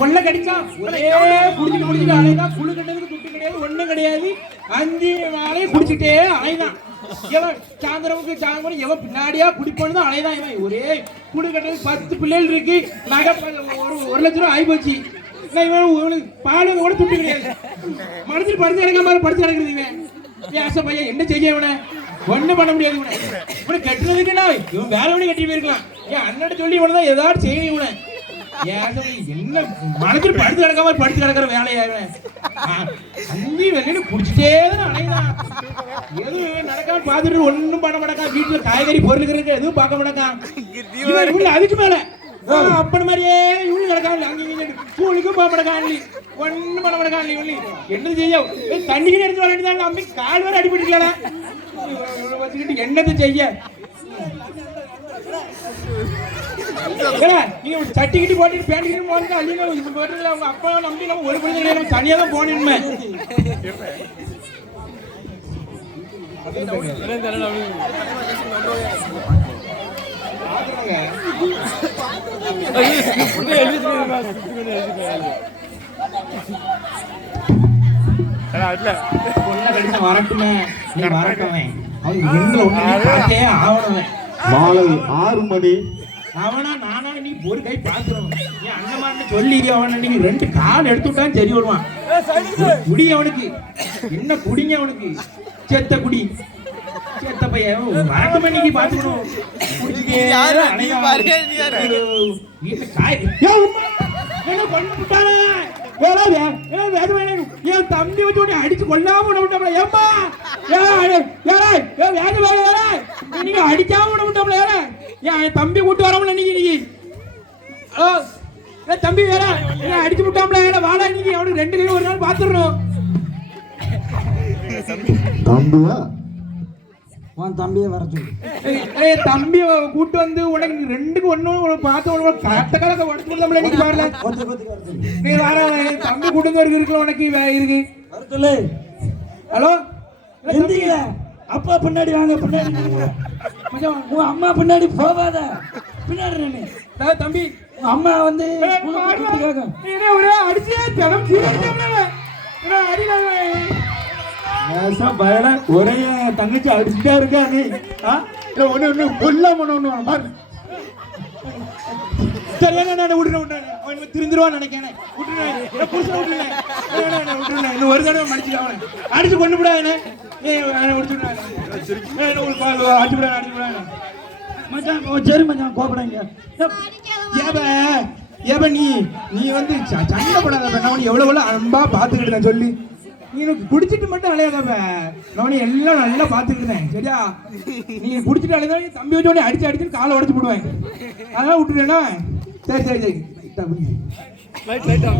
கொள்ள கடிச்சா ஒரே குடிச்சிட்டு அலைதான். குழு கட்டதுக்கு துட்டு கிடையாது, ஒண்ணும் கிடையாது. 5 நாளையும் குடிச்சிட்டே அலைதான். எவன் சாயந்தரம் எவன் பின்னாடியா குடிப்போன்னு அலைதான். இவன் ஒரே குழு கட்டதுக்கு 10 பிள்ளைகள் இருக்கு. நகை 1 லட்சம் ரூபாய் ஆகி போச்சு. பால் கூட துட்டு கிடையாது. மனசில் படிச்சு கிடக்காம படிச்சு கிடக்குறது இவன் ஆசை பையன். என்ன செய்ய இவனை ஒண்ணும் பண்ண முடியாது. இவனை கட்டுறதுக்குன்னா இவன் வேற எவனையும் கட்டி போயிருக்கலாம். என் அண்ணன் சொல்லி இவனதான் ஏதாவது செய்யணும். இவனை என்ன மனசில் படிச்சு கிடக்காம படிச்சு கிடக்கிற வேலையா இவன். அங்கி வெளியில குடிச்சிட்டே தான் அலைதான். எதுவும் நடக்காம பார்த்துட்டு ஒன்னும் பண்ண மாட்டான். வீட்டுல காய்கறி பொருளுக்கு எதுவும் பார்க்க மாட்டான். இவன் அதுக்கு மேல அப்படி மாதிரியே இவனு கிடக்காங்க. அங்கே ஸ்கூலுக்கும் போக மாட்டாங்க. ஒன்னும் பண்ண மாட்டாங்க. என்ன செய்ய தண்ணிக்கு எடுத்து வர வேண்டியதான். அம்மி கால் வர அடிபட்டுக்கல வச்சுக்கிட்டு என்னது செய்ய. நீங்க சட்டிக்கிட்டு போட்டு பேண்டிக்கிட்டு போட்டு அள்ளினா அவங்க அப்பா நம்பி நம்ம ஒரு படி தனியா தான் போனேன். வரட்டுமே வரட்டுமே மாலை 6 மணி. அவனா நானா நீ ஒரு கை பாத்துறவன். என் அண்ணமான்னு சொல்லி அவன் நீங்க 2 கால் எடுத்து விட்டான் சரி வருவான். குடி அவனுக்கு என்ன குடிங்க அவனுக்கு. செத்த குடி செத்த பையன் வரட்டுமே நீங்க பாத்துக்கணும். என் தம்பி வச்சு அடிச்சு கொல்லாம விட விட்டோம்ல. ஏம்மா நீங்க அடிக்காம விட விட்டோம்ல. என் தம்பி கூட்டு வரமுல நீங்க தம்பி வேற அடிச்சு விட்டோம்ல. வாடா நீங்க அவனுக்கு 2 கை ஒரு நாள் பாத்துடணும். தம்பியா உன் தம்பியை வர சொல்லு. தம்பி கூட்டு வந்து உனக்கு 2க்கு 1 பார்த்து கட்ட கலக்க உடச்சுல நீங்க வரல. நீ வர தம்பி கூட்டு இருக்குல்ல உனக்கு இருக்கு வர சொல்லு. ஹலோ எந்திங்க. அப்பா பின்னாடி வாங்க. பின்னாடி உன் அம்மா பின்னாடி போகாத. பின்னாடி நின்னு தம்பி உன் அம்மா வந்து ஒரே அடிச்சே தினம் பயல ஒரே தங்கச்சி அடிச்சுட்டா இருக்கா. நீ ஒண்ணு கொல்லாம ஒண்ணு சரியான நான் விட்டுறேன். அவன் திருந்துருவான்னு நினைக்கிறேன். விட்டுருவேன் இன்னும் ஒரு தடவை மடிச்சுக்காவன் அடிச்சு கொண்டு விடா. என்ன சரி மச்சான் கோபடாங்க. நீ வந்து சண்டை போடாத. நான் எவ்வளவு அன்பா பாத்துக்கிட்டேன் சொல்லி. நீ குடிச்சிட்டு மட்டும் அலையாதப்ப. நான் எல்லாம் நல்லா பாத்துக்கிட்டேன் சரியா. நீ குடிச்சிட்டு அலையா தம்பி வச்சு அடிச்சு அடிச்சு காலை உடச்சு போடுவேன். அதெல்லாம் விட்டுட்டேன்னா சரி சரி சரி. Light up.